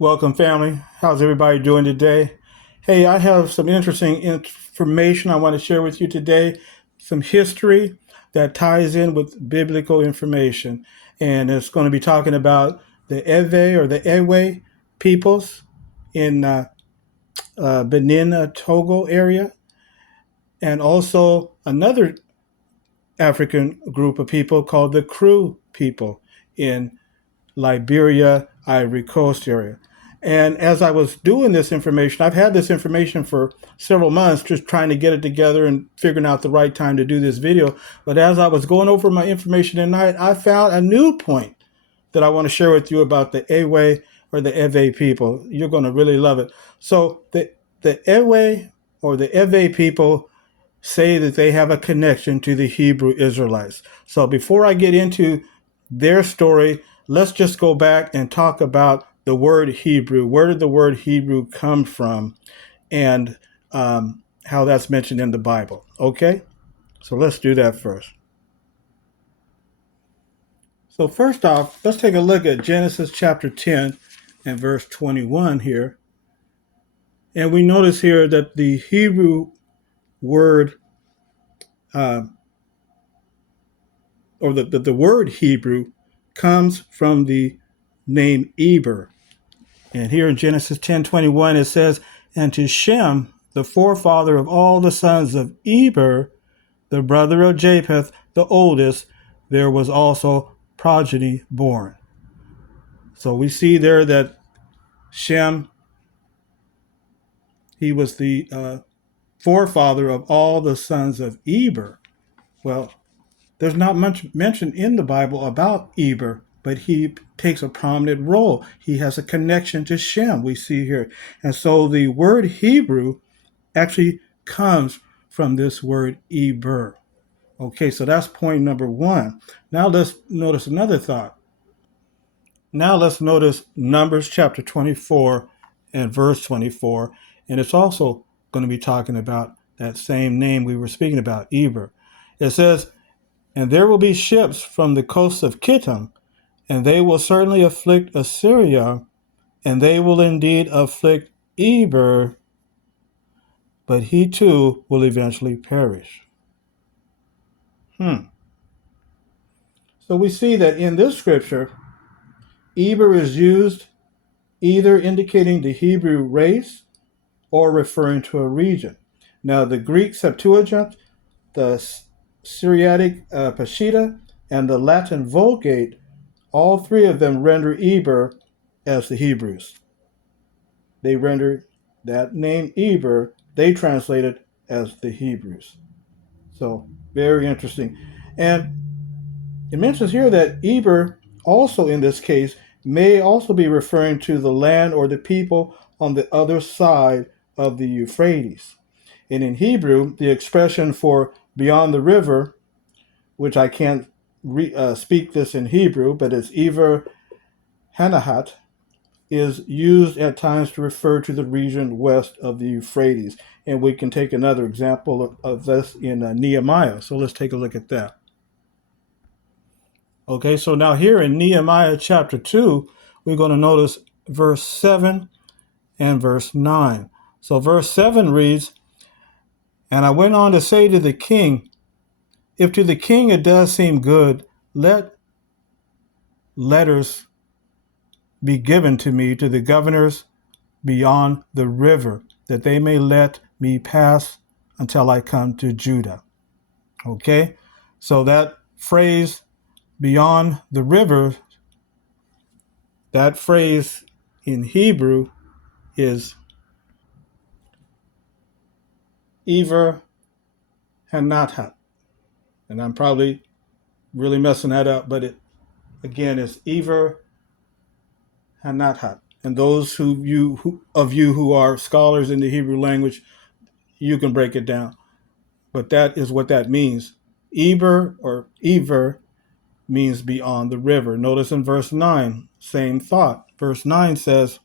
Welcome, family. How's everybody doing today? Hey, I have some interesting information I want to share with you today, some history that ties in with biblical information. And it's going to be talking about the Ewe or the Ewe peoples in Benin, Togo area, and also another African group of people called the Kru people in Liberia, Ivory Coast area. And as I was doing this information, I've had this information for several months, just trying to get it together and figuring out the right time to do this video. But as I was going over my information tonight, I found a new point that I want to share with you about the Ewe or the Ewe people. You're going to really love it. So the Ewe or the Ewe people say that they have a connection to the Hebrew Israelites. So before I get into their story, let's just go back and talk about the word Hebrew. Where did the word Hebrew come from, and how that's mentioned in the Bible? Okay, so let's do that first. So first off, let's take a look at Genesis chapter 10 and verse 21 here. And we notice here that the Hebrew word, or the word Hebrew, comes from the name Eber. And here in Genesis 10:21 it says, "And to Shem, the forefather of all the sons of Eber, the brother of Japheth, the oldest, there was also progeny born." So we see there that Shem, he was the forefather of all the sons of Eber. Well, there's not much mentioned in the Bible about Eber, but he takes a prominent role. He has a connection to Shem, we see here. And so the word Hebrew actually comes from this word Eber. Okay, so that's point number one. Now let's notice another thought. Now let's notice Numbers chapter 24 and verse 24. And it's also going to be talking about that same name we were speaking about, Eber. It says, "And there will be ships from the coast of Kittim, and they will certainly afflict Assyria, and they will indeed afflict Eber, but he too will eventually perish." So we see that in this scripture, Eber is used either indicating the Hebrew race or referring to a region. Now, the Greek Septuagint, the Syriac Peshitta, and the Latin Vulgate, all three of them render Eber as the Hebrews. They render that name Eber, they translate it as the Hebrews. So, very interesting. And it mentions here that Eber, also in this case, may also be referring to the land or the people on the other side of the Euphrates. And in Hebrew, the expression for beyond the river, which I can't speak this in Hebrew, but it's Ever Hanahat, is used at times to refer to the region west of the Euphrates. And we can take another example of this in Nehemiah. So let's take a look at that. Okay, so now here in Nehemiah chapter 2, we're going to notice verse 7 and verse 9. So verse 7 reads, "And I went on to say to the king, if to the king it does seem good, let letters be given to me to the governors beyond the river, that they may let me pass until I come to Judah." Okay, so that phrase, beyond the river, that phrase in Hebrew is Ever Hanatat. And I'm probably really messing that up, but it again is Ever Hanatat. And those of you who are scholars in the Hebrew language, you can break it down. But that is what that means. Eber or Ever means beyond the river. Notice in verse 9, same thought. Verse 9 says,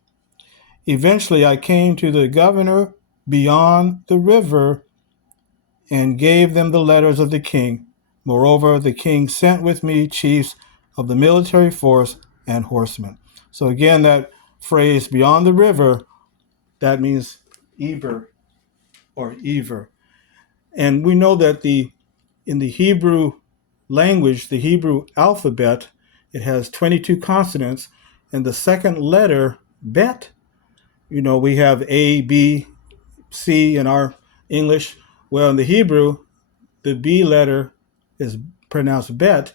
"Eventually I came to the governor beyond the river and gave them the letters of the king. Moreover, the king sent with me chiefs of the military force and horsemen." So again, that phrase beyond the river, that means Eber or Ever. And we know that in the Hebrew language, the Hebrew alphabet, it has 22 consonants, and the second letter, bet, we have A, B, C in our English. Well, in the Hebrew, the B letter is pronounced bet.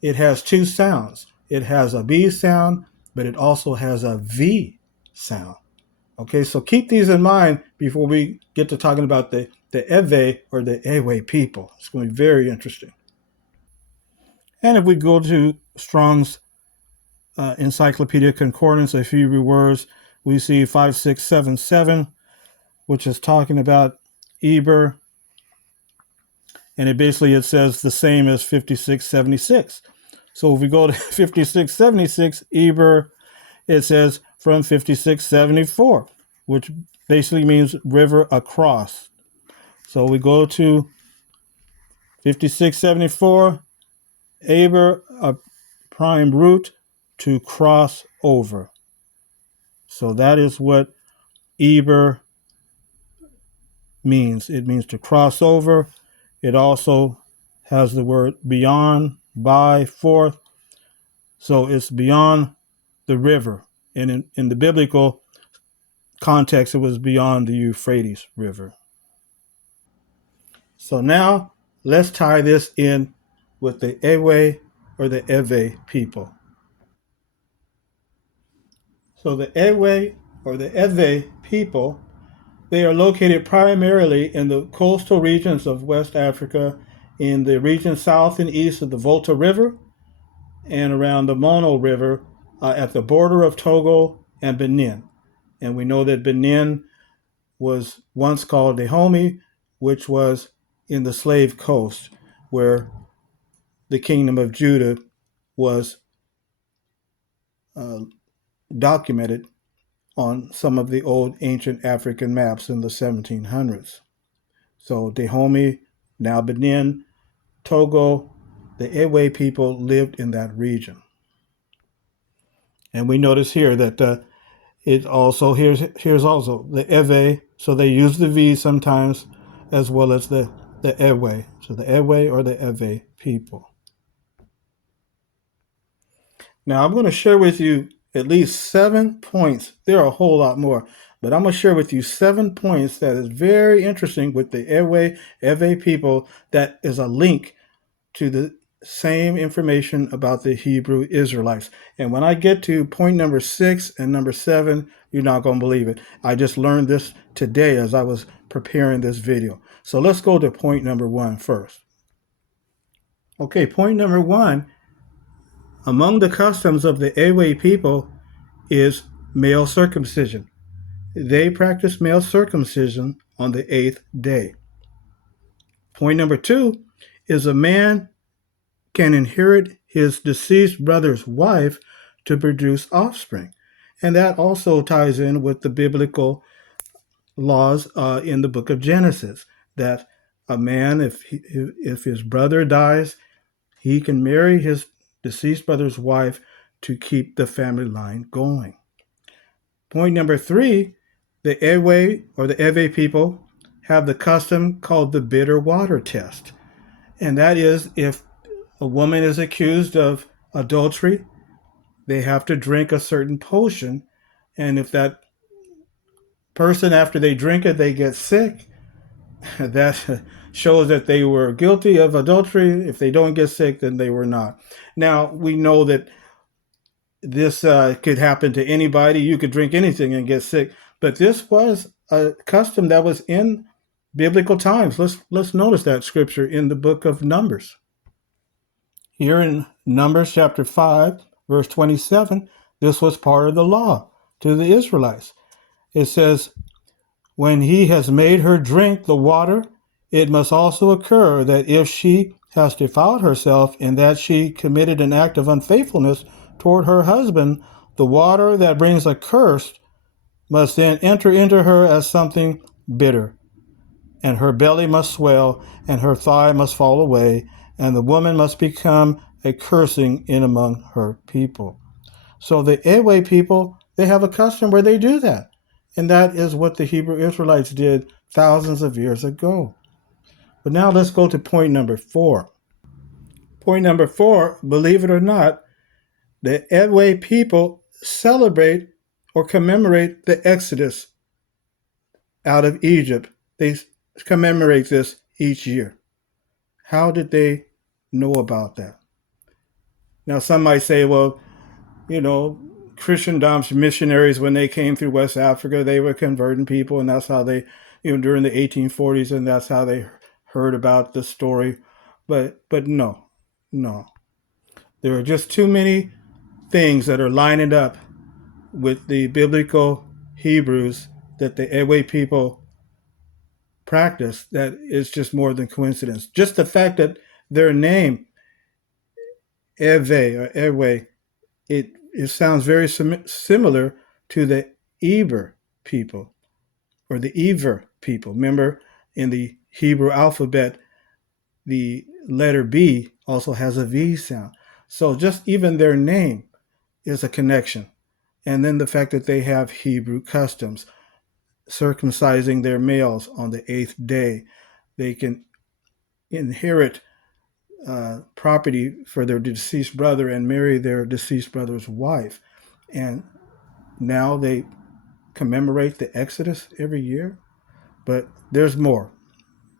It has two sounds. It has a B sound, but it also has a V sound. Okay, so keep these in mind before we get to talking about the Ewe or the Ewe people. It's going to be very interesting. And if we go to Strong's Encyclopedia Concordance of Hebrew Words, we see 5677, which is talking about Eber, and it says the same as 5676. So if we go to 5676, Eber, it says from 5674, which basically means river across. So we go to 5674, Eber, a prime root to cross over. So that is what Eber means. It means to cross over. It also has the word beyond, by, forth. So it's beyond the river. And in the biblical context, it was beyond the Euphrates River. So now let's tie this in with the Ewe or the Ewe people. So the Ewe or the Ewe people, they are located primarily in the coastal regions of West Africa, in the region south and east of the Volta River, and around the Mono River at the border of Togo and Benin. And we know that Benin was once called Dahomey, which was in the Slave Coast, where the kingdom of Judah was documented on some of the old ancient African maps in the 1700s. So Dahomey, now Benin, Togo, the Ewe people lived in that region. And we notice here that it also, here's also the Ewe, so they use the V sometimes, as well as the Ewe. So the Ewe or the Ewe people. Now I'm going to share with you at least 7 points. There are a whole lot more, but I'm going to share with you 7 points that is very interesting with the Ewe people, that is a link to the same information about the Hebrew Israelites. And when I get to point number 6 and number 7, you're not going to believe it. I just learned this today as I was preparing this video. So let's go to point number 1 first. Okay, point number 1, among the customs of the Ewe people is male circumcision. They practice male circumcision on the 8th day. Point number 2 is a man can inherit his deceased brother's wife to produce offspring. And that also ties in with the biblical laws in the book of Genesis, that a man, if his brother dies, he can marry his deceased brother's wife to keep the family line going. Point number 3, the Ewe or the Ewe people have the custom called the bitter water test. And that is, if a woman is accused of adultery, they have to drink a certain potion. And if that person, after they drink it, they get sick, that shows that they were guilty of adultery. If they don't get sick, then they were not. Now, we know that this could happen to anybody. You could drink anything and get sick. But this was a custom that was in biblical times. Let's notice that scripture in the book of Numbers. Here in Numbers chapter 5, verse 27, this was part of the law to the Israelites. It says, when he has made her drink the water, it must also occur that if she has defiled herself in that she committed an act of unfaithfulness toward her husband, the water that brings a curse must then enter into her as something bitter, and her belly must swell, and her thigh must fall away, and the woman must become a cursing in among her people. So the Ewe people, They have a custom where they do that. And that is what the Hebrew Israelites did thousands of years ago. But now let's go to point number 4. Point number 4, believe it or not, the Ewe people celebrate or commemorate the Exodus out of Egypt. They commemorate this each year. How did they know about that? Now, some might say, well, Christendom's missionaries, when they came through West Africa, they were converting people, and that's how they, during the 1840s, and that's how they heard about the story. But no. There are just too many things that are lining up with the biblical Hebrews that the Ewe people practice that is just more than coincidence. Just the fact that their name, Ewe or Ewe, it sounds very similar to the Eber people or the Ever people. Remember, in the Hebrew alphabet, the letter B also has a V sound. So just even their name is a connection. And then the fact that they have Hebrew customs, circumcising their males on the 8th day. They can inherit property for their deceased brother and marry their deceased brother's wife. And now they commemorate the Exodus every year. But there's more.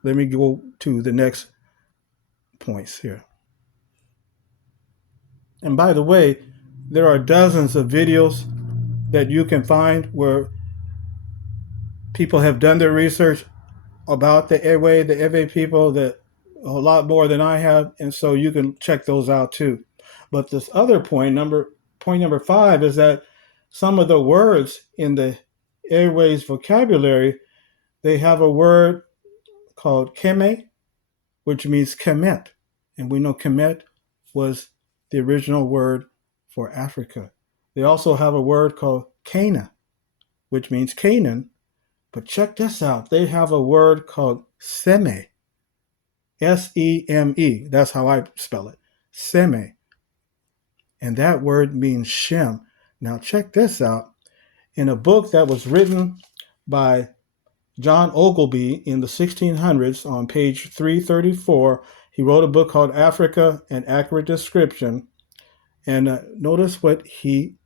Let me go to the next points here. And by the way, there are dozens of videos that you can find where people have done their research about the Ewe people, that a lot more than I have, and so you can check those out too. But this other point number 5, is that some of the words in the Ewe's vocabulary, they have a word called keme, which means kemet, and we know kemet was the original word for Africa. They also have a word called Cana, which means Canaan. But check this out. They have a word called seme, S-E-M-E. That's how I spell it, seme. And that word means Shem. Now check this out. In a book that was written by John Ogilvy in the 1600s, on page 334, he wrote a book called Africa, An Accurate Description. And notice what he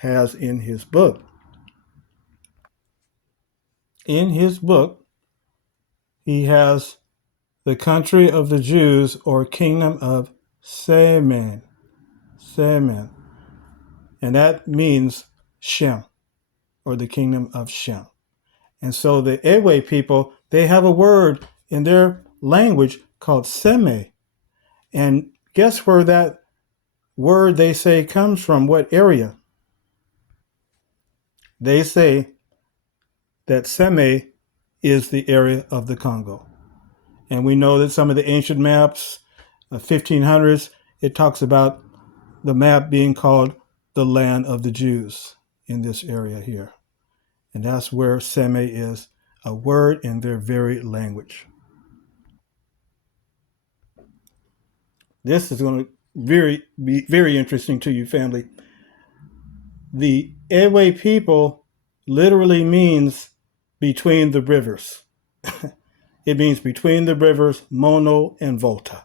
has in his book. In his book, he has the country of the Jews, or kingdom of Semen. Semen. And that means Shem, or the kingdom of Shem. And so the Ewe people, they have a word in their language called Seme. And guess where that word they say comes from? What area? They say that Seme is the area of the Congo. And we know that some of the ancient maps, 1500s, it talks about the map being called the land of the Jews in this area here. And that's where Seme is, a word in their very language. This is going to be very interesting to you, family. The Ewe people literally means between the rivers. It means between the rivers Mono and Volta.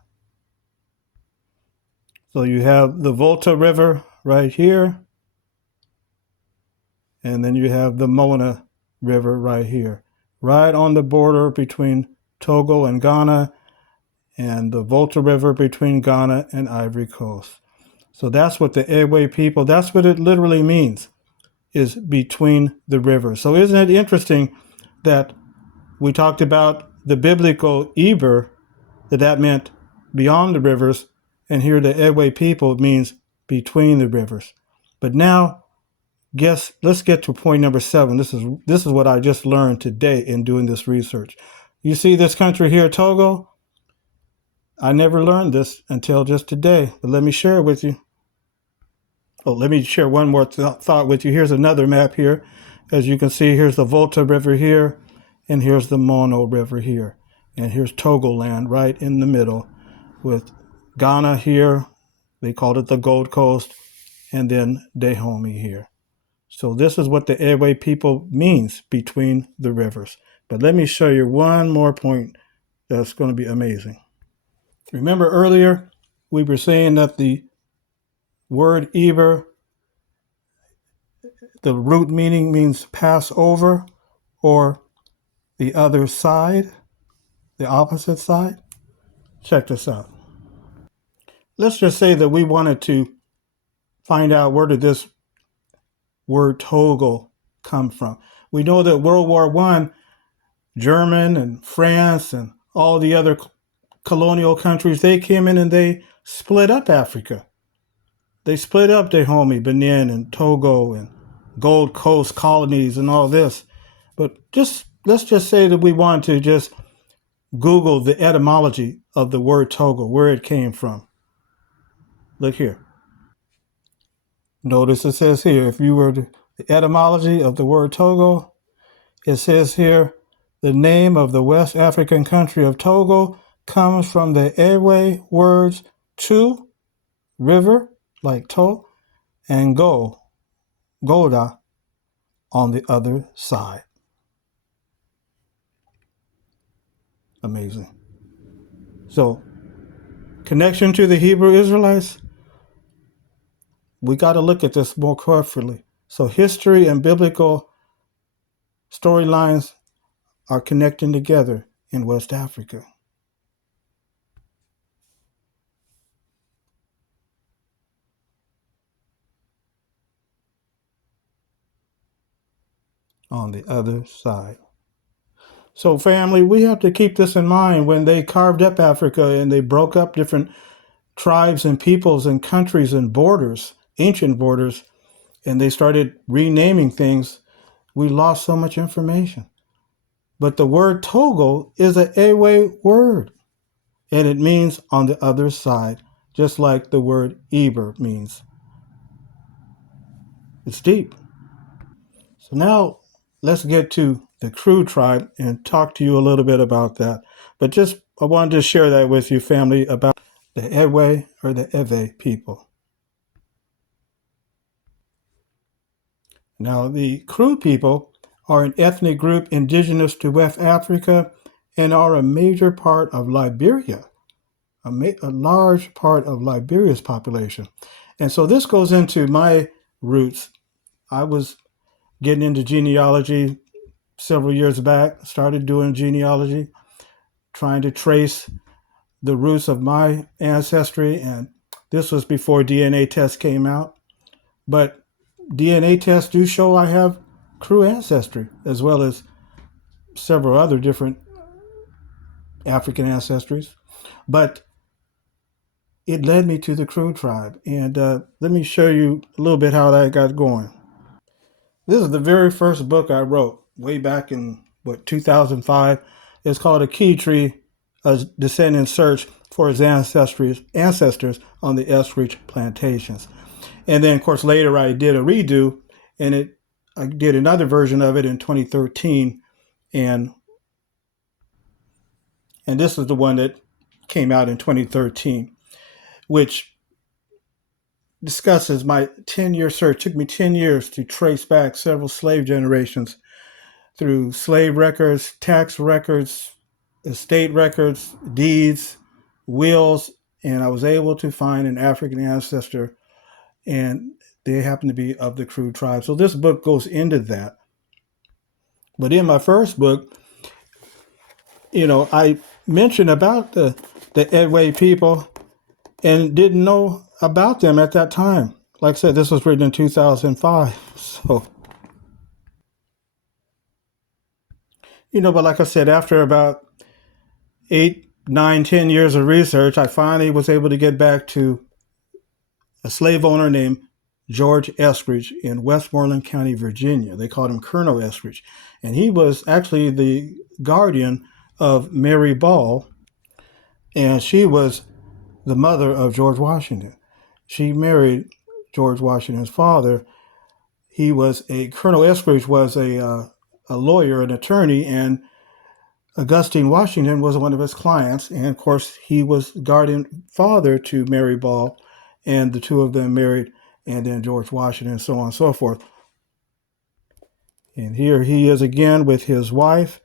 So you have the Volta River right here, and then you have the Mona River right here, right on the border between Togo and Ghana, and the Volta River between Ghana and Ivory Coast. So that's what the Ewe people, that's what it literally means, is between the rivers. So isn't it interesting that we talked about the biblical Eber, that meant beyond the rivers, and here the Ewe people means between the rivers. But now, let's get to point number 7. This is what I just learned today in doing this research. You see this country here, Togo? I never learned this until just today, but let me share it with you. Oh, let me share one more thought with you. Here's another map here. As you can see, here's the Volta River here, and here's the Mono River here. And here's Togoland right in the middle, with Ghana here. They called it the Gold Coast, and then Dahomey here. So this is what the Ewe people means, between the rivers. But let me show you one more point that's going to be amazing. Remember earlier we were saying that the word Eber, the root meaning means pass over, or the other side, the opposite side. Check this out. Let's just say that we wanted to find out where did this word Togo come from. We know that World War I, German and France and all the other colonial countries, they came in and they split up Africa. They split up Dahomey, Benin, and Togo, and Gold Coast colonies and all this. But let's just say that we want to just Google the etymology of the word Togo, where it came from. Look here. Notice it says here, if you were the etymology of the word Togo, it says here, the name of the West African country of Togo comes from the Ewe words to, river, like to, and go, Goda, on the other side. Amazing. So, connection to the Hebrew Israelites, we got to look at this more carefully. So, history and biblical storylines are connecting together in West Africa. On the other side. So, family, we have to keep this in mind when they carved up Africa and they broke up different tribes and peoples and countries and borders, ancient borders, and they started renaming things. We lost so much information. But the word Togo is an Ewe word, and it means on the other side, just like the word Eber means. It's deep. So now let's get to the Kru tribe and talk to you a little bit about that. But just I wanted to share that with you, family, about the Ewe or the Ewe people. Now, the Kru people are an ethnic group indigenous to West Africa and are a major part of Liberia, a large part of Liberia's population. And so this goes into my roots. I was getting into genealogy several years back, started doing genealogy, trying to trace the roots of my ancestry. And this was before DNA tests came out. But DNA tests do show I have Kru ancestry, as well as several other different African ancestries. But it led me to the Kru tribe. And let me show you a little bit how that got going. This is the very first book I wrote way back in, 2005. It's called A Key Tree, A Descendant Search for His Ancestors on the Eskridge Plantations. And then, of course, later I did a redo, and I did another version of it in 2013. And this is the one that came out in 2013, which discusses my 10-year search. It took me 10 years to trace back several slave generations through slave records, tax records, estate records, deeds, wills, and I was able to find an African ancestor, and they happen to be of the Kru tribe. So this book goes into that. But in my first book, I mentioned about the Ewe people and didn't know about them at that time. Like I said, this was written in 2005. So, but like I said, after about 8, 9, 10 years of research, I finally was able to get back to a slave owner named George Eskridge in Westmoreland County, Virginia. They called him Colonel Eskridge. And he was actually the guardian of Mary Ball, and she was the mother of George Washington. She married George Washington's father. Colonel Eskridge was a lawyer, an attorney, and Augustine Washington was one of his clients. And of course, he was guardian father to Mary Ball, and the two of them married, and then George Washington, and so on and so forth. And here he is again with his wife.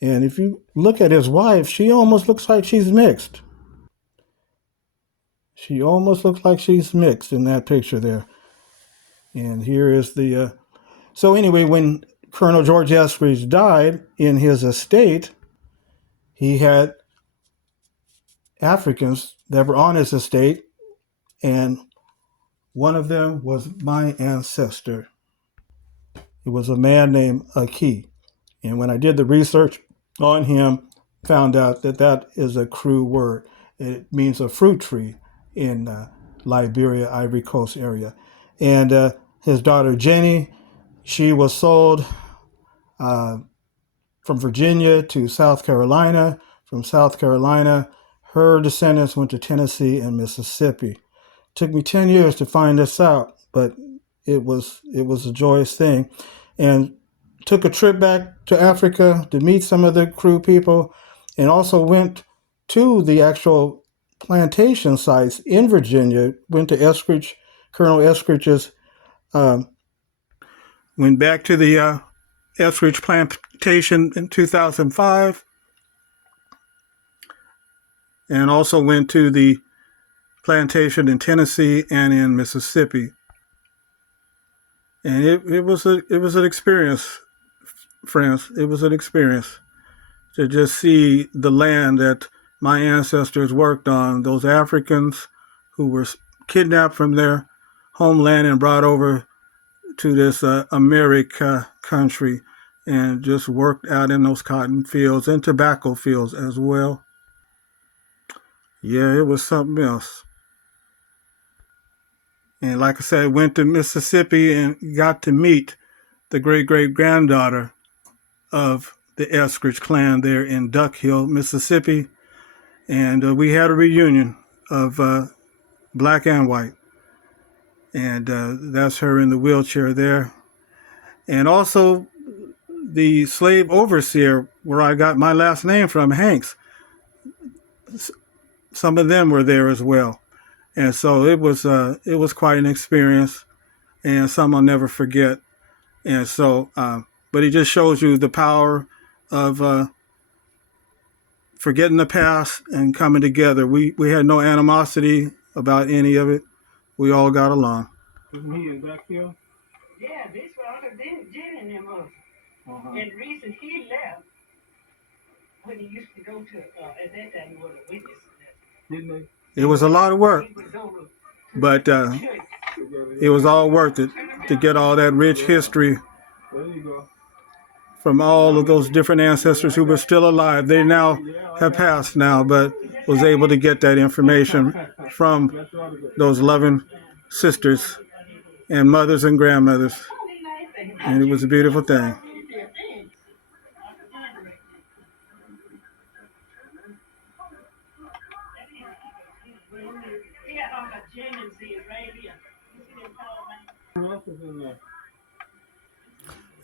And if you look at his wife, she almost looks like she's mixed. She almost looks like she's mixed in that picture there. And here is the. So, anyway, when Colonel George Eskridge died in his estate, he had Africans that were on his estate, and one of them was my ancestor. It was a man named Aki. And when I did the research on him, found out that that is a Kru word. It means a fruit tree in Liberia, Ivory Coast area. And his daughter Jenny, she was sold from Virginia to South Carolina. From South Carolina, her descendants went to Tennessee and Mississippi. Took me 10 years to find this out, but it was a joyous thing. And took a trip back to Africa to meet some of the Kru people, and also went to the actual plantation sites in Virginia, went to Eskridge, Colonel Eskridge's, went back to the Eskridge plantation in 2005, and also went to the plantation in Tennessee and in Mississippi. And it was an experience, friends. It was an experience to just see the land that my ancestors worked on, those Africans who were kidnapped from their homeland and brought over to this America country and just worked out in those cotton fields and tobacco fields as well. Yeah, it was something else. And like I said, I went to Mississippi and got to meet the great-great-granddaughter of the Eskridge clan there in Duck Hill, Mississippi. And we had a reunion of black and white. And that's her in the wheelchair there. And also the slave overseer, where I got my last name from, Hanks. Some of them were there as well. And so it was quite an experience, and some I'll never forget. And so, but it just shows you the power of forgetting the past and coming together. We had no animosity about any of it. We all got along. Isn't he in back here? Yeah, this was Uncle Jenny and them up. And the reason he left, when he used to go to, at that time, he was a witness. Didn't they? It was a lot of work, but it was all worth it to get all that rich history from all of those different ancestors who were still alive. They now have passed now, but was able to get that information from those loving sisters and mothers and grandmothers. And it was a beautiful thing.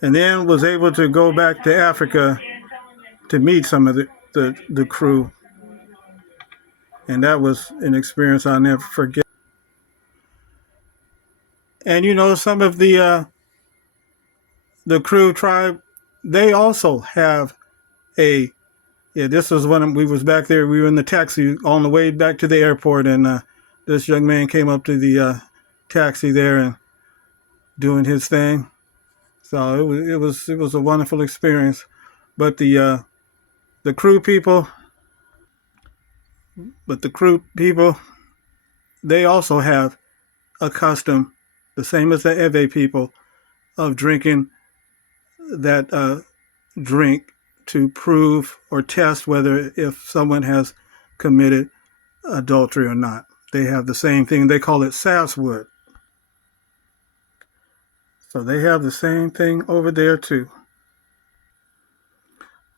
And then was able to go back to Africa to meet some of the Kru. And that was an experience I'll never forget. And you know, some of the Kru tribe, they also have this was when we was back there. We were in the taxi on the way back to the airport, and this young man came up to the taxi there and doing his thing. So it was a wonderful experience. But the Kru people, they also have a custom, the same as the Ewe people, of drinking that drink to prove or test whether if someone has committed adultery or not. They have the same thing. They call it sasswood. So they have the same thing over there too.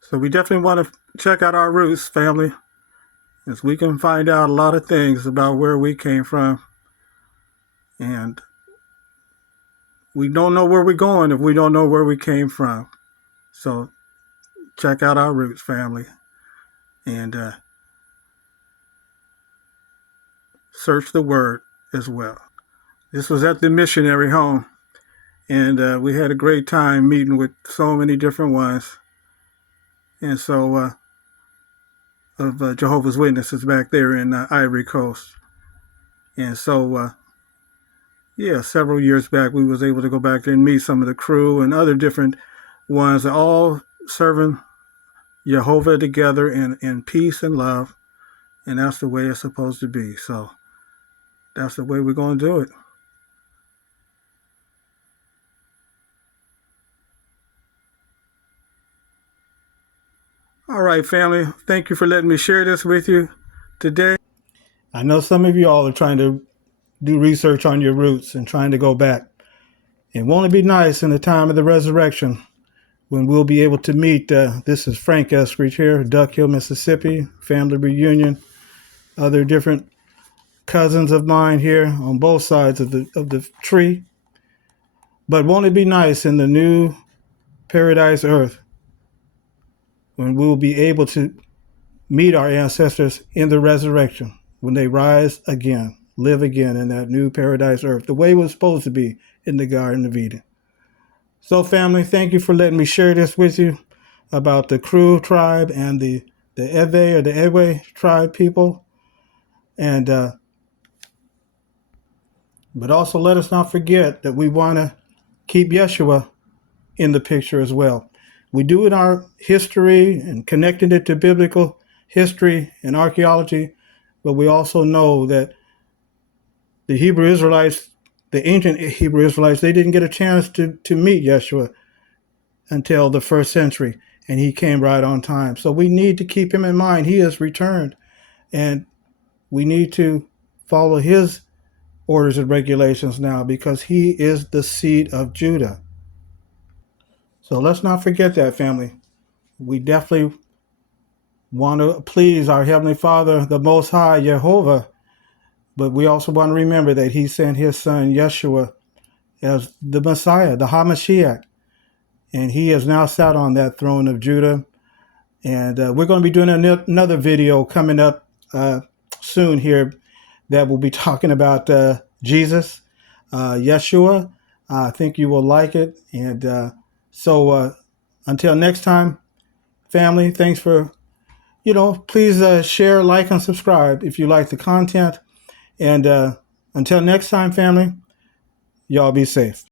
So we definitely want to check out our roots, family, as we can find out a lot of things about where we came from. And we don't know where we're going if we don't know where we came from. So check out our roots, family, and search the word as well. This was at the missionary home, And we had a great time meeting with so many different ones. And so, of Jehovah's Witnesses back there in Ivory Coast. And so, yeah, several years back, we was able to go back there and meet some of the crew and other different ones, all serving Jehovah together in peace and love. And that's the way it's supposed to be. So that's the way we're going to do it. All right, family. Thank you for letting me share this with you today. I know some of you all are trying to do research on your roots and trying to go back. And won't it be nice in the time of the resurrection when we'll be able to meet, this is Frank Eskridge here, Duck Hill, Mississippi, family reunion, other different cousins of mine here on both sides of the tree. But won't it be nice in the new paradise earth when we'll be able to meet our ancestors in the resurrection, when they rise again, live again in that new paradise earth, the way it was supposed to be in the Garden of Eden. So, family, thank you for letting me share this with you about the Kru tribe and the Ewe or the Ewe tribe people. And but also let us not forget that we want to keep Yeshua in the picture as well. We do in our history and connecting it to biblical history and archaeology, but we also know that the Hebrew Israelites, the ancient Hebrew Israelites, they didn't get a chance to meet Yeshua until the first century, and he came right on time. So we need to keep him in mind. He has returned, and we need to follow his orders and regulations now because he is the seed of Judah. So let's not forget that, family. We definitely want to please our Heavenly Father, the Most High, Jehovah, but we also want to remember that he sent his son, Yeshua, as the Messiah, the HaMashiach, and he has now sat on that throne of Judah. And we're going to be doing another video coming up soon here that will be talking about Jesus, Yeshua. I think you will like it. And so until next time, family, thanks for, please share, like, and subscribe if you like the content. And until next time, family, y'all be safe.